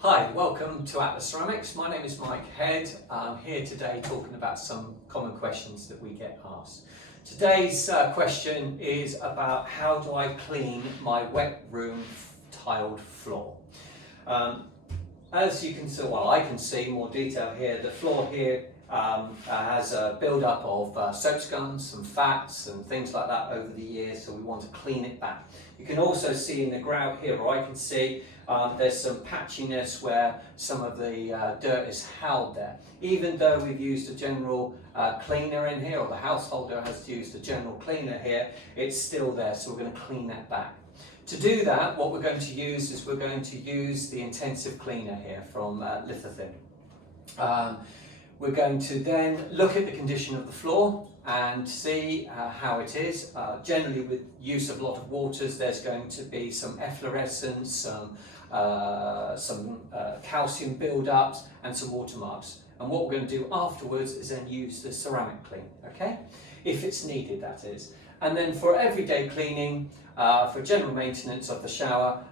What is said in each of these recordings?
Hi, welcome to Atlas Ceramics. My name is Mike Head. I'm here today talking about some common questions that we get asked. Today's question is about how do I clean my wet room tiled floor. As you can see, well, I can see more detail here. The floor here has a build-up of soap scum, some fats and things like that over the years, so we want to clean it back. You can also see in the grout here, or I can see there's some patchiness where some of the dirt is held there. Even though we've used a general cleaner in here, or the householder has used a general cleaner here, it's still there, so we're going to clean that back. To do that, what we're going to use is we're going to use the intensive cleaner here from Lithofin. We're going to then look at the condition of the floor and see how it is. Generally, with use of a lot of waters, there's going to be some efflorescence, some calcium build-ups and some watermarks. And what we're going to do afterwards is then use the ceramic clean, okay? If it's needed, that is. And then for everyday cleaning, for general maintenance of the shower,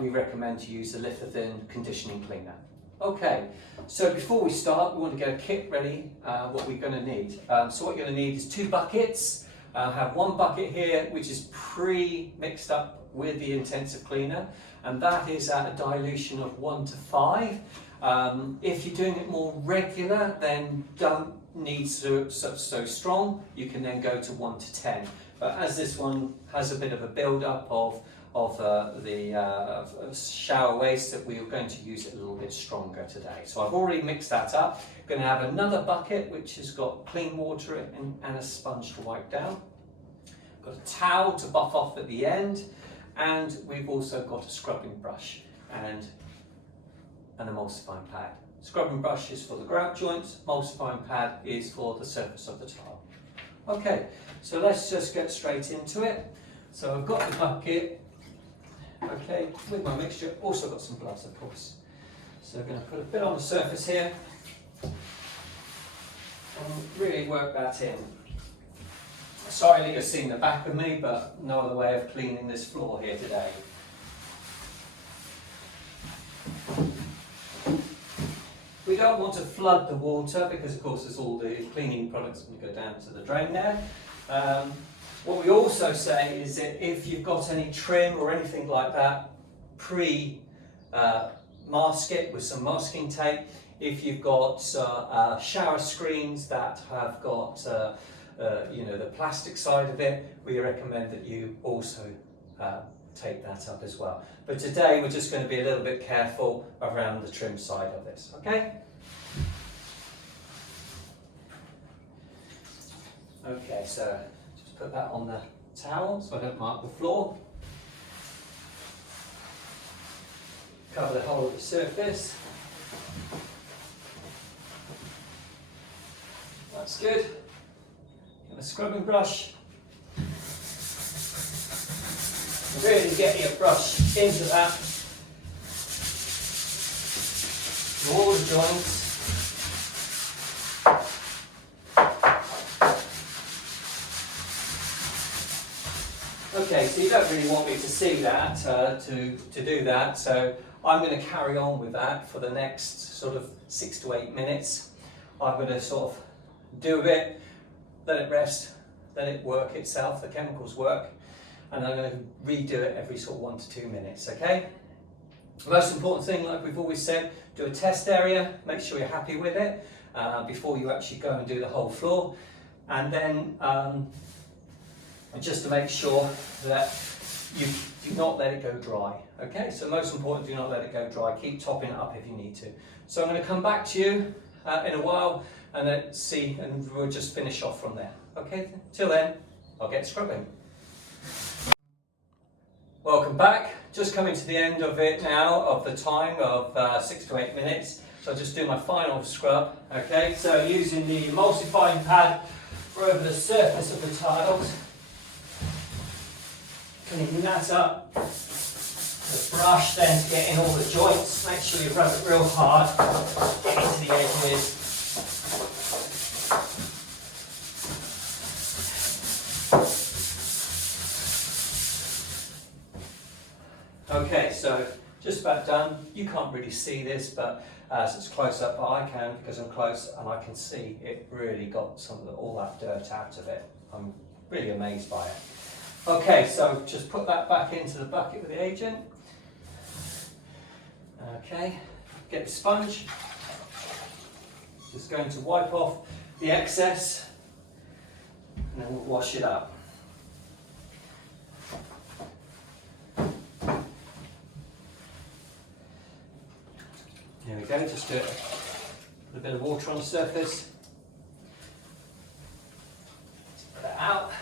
we recommend to use the Lithofin conditioning cleaner. Okay, so before we start, we want to get a kit ready, what we're going to need. So what you're going to need is 2 buckets. I have 1 bucket here, which is pre-mixed up with the intensive cleaner, and that is at a dilution of 1 to 5. If you're doing it more regular, then don't need so strong. You can then go to 1 to 10. But as this one has a bit of a build-up of the shower waste, that we are going to use it a little bit stronger today. So I've already mixed that up. I'm going to have another bucket which has got clean water in and a sponge to wipe down. Got a towel to buff off at the end, and we've also got a scrubbing brush and an emulsifying pad. Scrubbing brush is for the grout joints, emulsifying pad is for the surface of the tile. Okay, so let's just get straight into it. So I've got the bucket, okay, with my mixture. Also got some gloves, of course. So I'm going to put a bit on the surface here and really work that in. Sorry that you're seeing the back of me, but no other way of cleaning this floor here today. We don't want to flood the water because, of course, there's all the cleaning products going to go down to the drain there. What we also say is that if you've got any trim or anything like that, mask it with some masking tape. If you've got shower screens that have got the plastic side of it, we recommend that you also take that up as well. But today we're just going to be a little bit careful around the trim side of this, okay? Okay, so just put that on the towel so I don't mark the floor. Cover the whole of the surface. That's good. Get a scrubbing brush. Really get your brush into that, all the joints. Okay, so you don't really want me to see that, to do that, so I'm going to carry on with that for the next sort of 6 to 8 minutes. I'm going to sort of do a bit, let it rest, let it work itself, the chemicals work. And I'm going to redo it every sort of 1 to 2 minutes, okay? The most important thing, like we've always said, do a test area, make sure you're happy with it before you actually go and do the whole floor. And then just to make sure that you do not let it go dry, okay? So most important, do not let it go dry. Keep topping it up if you need to. So I'm going to come back to you in a while and then see, and we'll just finish off from there, okay? Till then, I'll get scrubbing. Welcome back. Just coming to the end of it now, of the time of 6 to 8 minutes. So I'll just do my final scrub. Okay, so using the emulsifying pad for over the surface of the tiles. Cleaning that up. The brush then to get in all the joints. Make sure you rub it real hard. Get into the edges. Okay, so just about done. You can't really see this, but as it's close up, but I can because I'm close and I can see it really got all that dirt out of it. I'm really amazed by it. Okay, so just put that back into the bucket with the agent. Okay, get the sponge. Just going to wipe off the excess and then we'll wash it up. There we go, just put a bit of water on the surface. Put that out.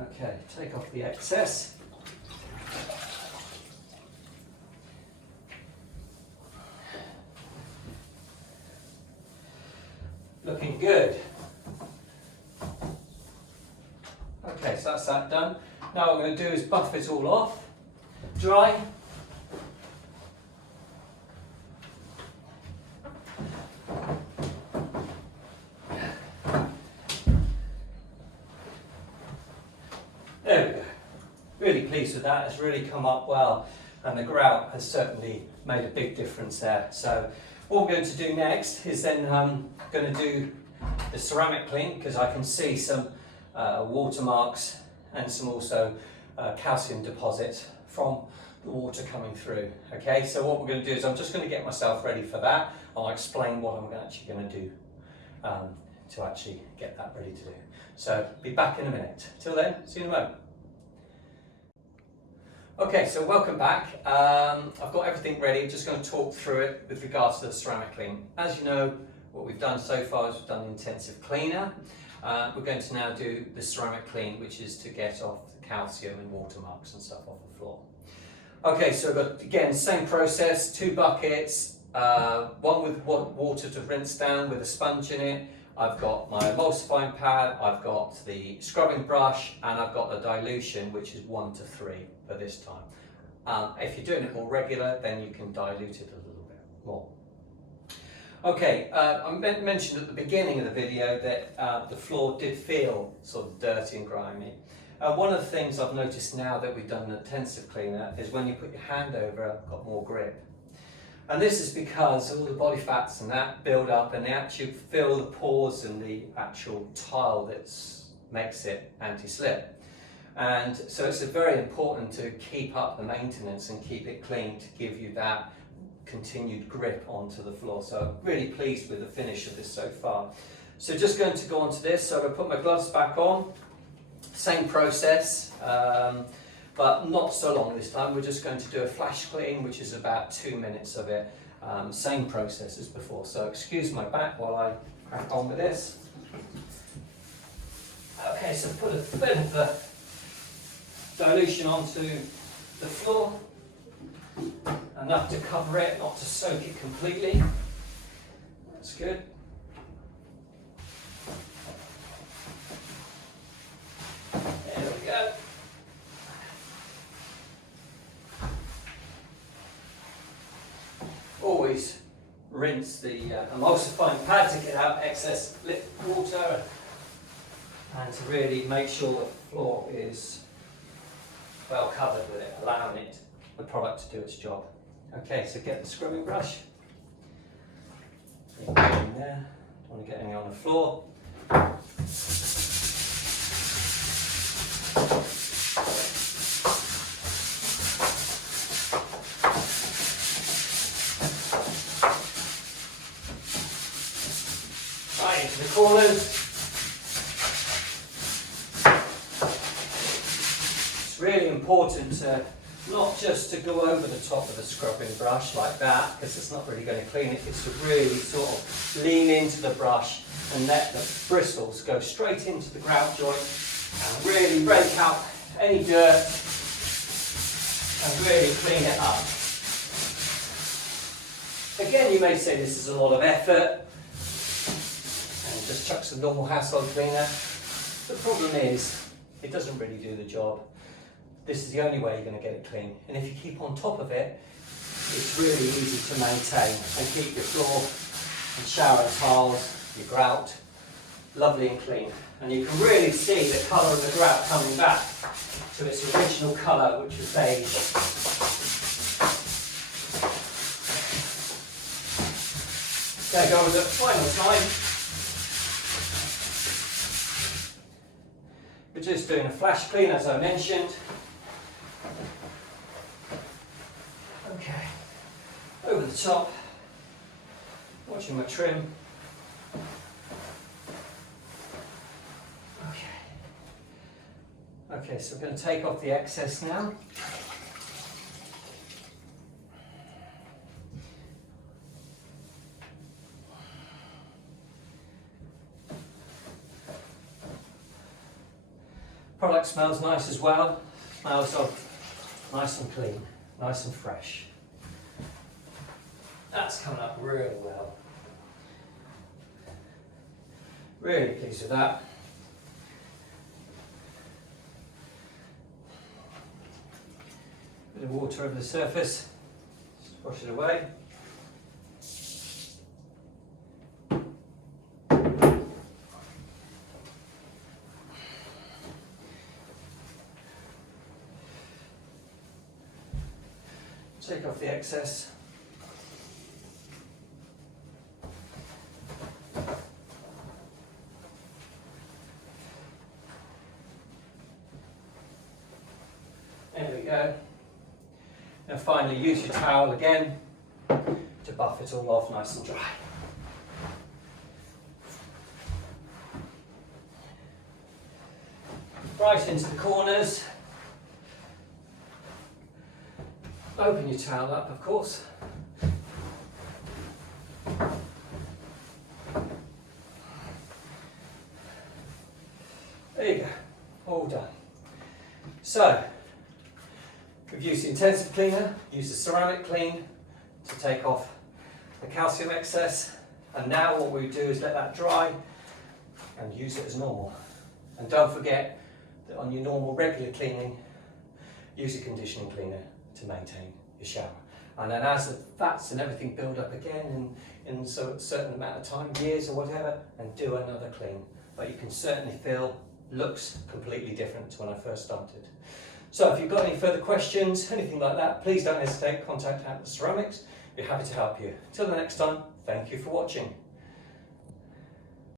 Okay, take off the excess. Looking good. Okay, so that's that done. Now what I'm going to do is buff it all off, dry. There we go. Really pleased with that, it's really come up well, and the grout has certainly made a big difference there. So what we're going to do next is then going to do the ceramic clean, because I can see some watermarks and some also calcium deposits from the water coming through. Okay, so what we're going to do is I'm just going to get myself ready for that. I'll explain what I'm actually going to do to actually get that ready to do. So be back in a minute. Till then, see you in a moment. Okay, so welcome back. I've got everything ready. Just going to talk through it with regards to the ceramic clean. As you know, what we've done so far is we've done the intensive cleaner. We're going to now do the ceramic clean, which is to get off the calcium and watermarks and stuff off the floor. Okay, so we've got, again, same process, 2 buckets, one with water to rinse down with a sponge in it. I've got my emulsifying pad, I've got the scrubbing brush, and I've got the dilution, which is 1 to 3 for this time. If you're doing it more regular, then you can dilute it a little bit more. Okay, I mentioned at the beginning of the video that the floor did feel sort of dirty and grimy. One of the things I've noticed now that we've done an intensive cleaner is when you put your hand over it, it's got more grip. And this is because all the body fats and that build up and they actually fill the pores in the actual tile that makes it anti-slip. And so it's very important to keep up the maintenance and keep it clean to give you that continued grip onto the floor. So I'm really pleased with the finish of this so far. So just going to go on to this. So I'm going to put my gloves back on. Same process, but not so long this time. We're just going to do a flash clean, which is about 2 minutes of it. Same process as before. So excuse my back while I crack on with this. Okay, so put a bit of the dilution onto the floor. Enough to cover it, not to soak it completely. That's good. There we go. Always rinse the emulsifying pad to get out excess water and to really make sure the floor is well covered with it, allowing the product to do its job. Okay, so get the scrubbing brush. Get it in there. Don't want to get any on the floor. Right into the corners. It's really important to not just to go over the top of the scrubbing brush like that, because it's not really going to clean it. It's to really sort of lean into the brush and let the bristles go straight into the grout joint and really rake out any dirt and really clean it up. Again, you may say this is a lot of effort and just chuck some normal household cleaner. The problem is it doesn't really do the job. This is the only way you're going to get it clean. And if you keep on top of it, it's really easy to maintain and keep your floor and shower tiles, your grout, lovely and clean. And you can really see the colour of the grout coming back to its original colour, which was beige. There go with the final time. We're just doing a flash clean, as I mentioned. Okay, over the top, watching my trim. Okay, so we're going to take off the excess now. Product smells nice as well. Smells of nice and clean, nice and fresh. That's coming up really well. Really pleased with that. Bit of water over the surface, just wash it away. Take off the excess. There we go. And finally use your towel again to buff it all off nice and dry. Right into the corners. Open your towel up, of course. There you go, all done. So, we've used the intensive cleaner, used the ceramic clean to take off the calcium excess, and now what we do is let that dry and use it as normal. And don't forget that on your normal regular cleaning, use a conditioning cleaner to maintain your shower. And then as the fats and everything build up again in a certain amount of time, years or whatever, and do another clean. But you can certainly feel looks completely different to when I first started. So if you've got any further questions, anything like that, please don't hesitate, contact Atlas Ceramics. We're happy to help you. Till the next time, thank you for watching.